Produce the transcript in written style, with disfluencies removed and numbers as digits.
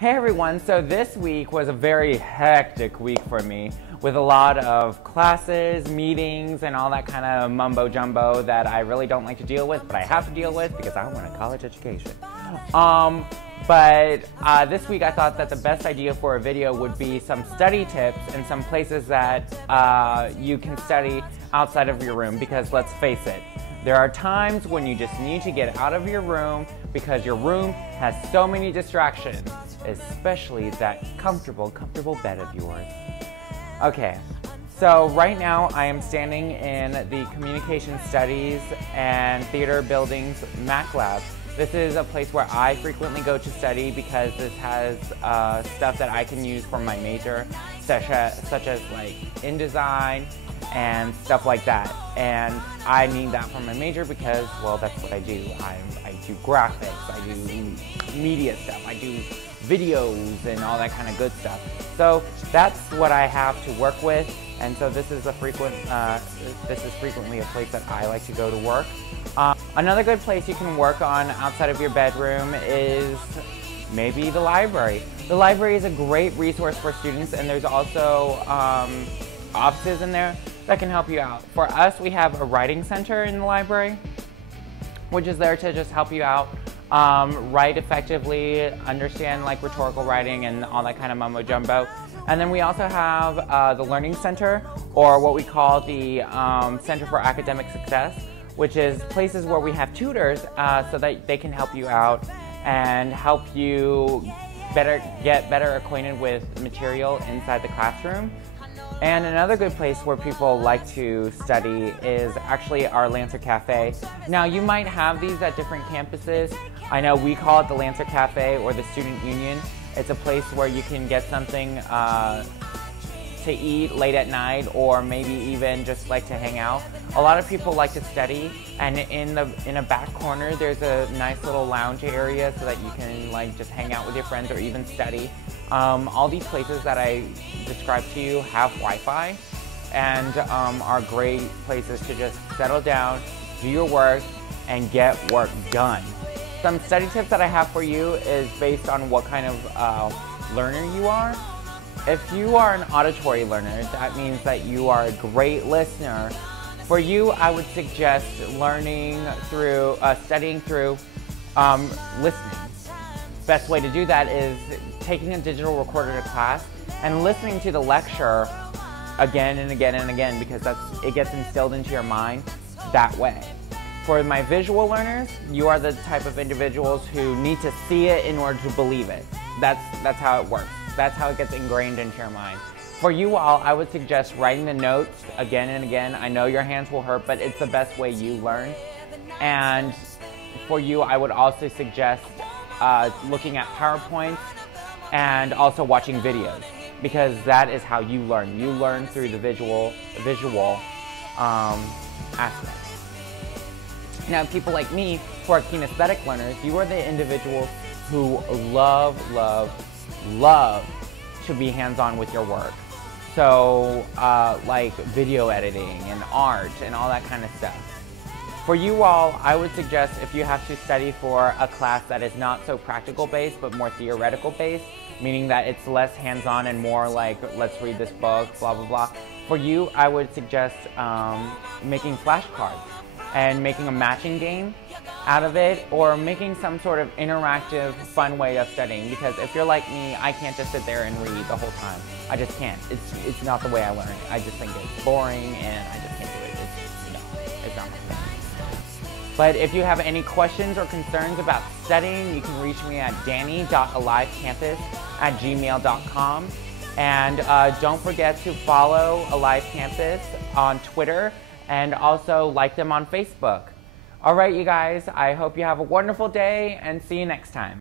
Hey everyone, so this week was a very hectic week for me with a lot of classes, meetings, and all that kind of mumbo jumbo that I really don't like to deal with, but I have to deal with because I want a college education. But this week I thought that the best idea for a video would be some study tips and some places that you can study outside of your room, because let's face it, there are times when you just need to get out of your room because your room has so many distractions, especially that comfortable bed of yours. Okay, so right now I am standing in the Communication Studies and Theater Buildings Mac Lab. This is a place where I frequently go to study because this has stuff that I can use for my major, such as like InDesign and stuff like that. And I need that for my major because, well, that's what I do. I do graphics, I do media stuff, I do videos and all that kind of good stuff. So that's what I have to work with, and so this is frequently a place that I like to go to work. Another good place you can work on outside of your bedroom is maybe the library. The library is a great resource for students, and there's also offices in there that can help you out. For us, we have a writing center in the library, which is there to just help you out write effectively, understand like rhetorical writing and all that kind of mumbo jumbo. And then we also have the Learning Center, or what we call the Center for Academic Success, which is places where we have tutors so that they can help you out and help you get better acquainted with material inside the classroom. And another good place where people like to study is actually our Lancer Cafe. Now, you might have these at different campuses. I know we call it the Lancer Cafe or the Student Union. It's a place where you can get something to eat late at night, or maybe even just like to hang out. A lot of people like to study, and in a back corner there's a nice little lounge area so that you can like just hang out with your friends or even study. All these places that I described to you have Wi-Fi and are great places to just settle down, do your work, and get work done. Some study tips that I have for you is based on what kind of learner you are. If you are an auditory learner, that means that you are a great listener. For you, I would suggest studying through listening. Best way to do that is taking a digital recorder to class and listening to the lecture again and again and again, because it gets instilled into your mind that way. For my visual learners, you are the type of individuals who need to see it in order to believe it. That's how it works. That's how it gets ingrained into your mind. For you all, I would suggest writing the notes again and again. I know your hands will hurt, but it's the best way you learn. And for you, I would also suggest looking at PowerPoints and also watching videos, because that is how you learn. You learn through the visual aspect. Now, people like me who are kinesthetic learners, you are the individuals who love to be hands-on with your work. So like video editing and art and all that kind of stuff. For you all, I would suggest, if you have to study for a class that is not so practical based but more theoretical based, meaning that it's less hands-on and more like, let's read this book, blah blah blah. For you, I would suggest making flashcards and making a matching game out of it, or making some sort of interactive, fun way of studying. Because if you're like me, I can't just sit there and read the whole time. I just can't. It's not the way I learn. I just think it's boring, and I just can't do it. It's not my thing. But if you have any questions or concerns about studying, you can reach me at danny.alivecampus@gmail.com. And don't forget to follow Alive Campus on Twitter, and also like them on Facebook. All right, you guys, I hope you have a wonderful day, and see you next time.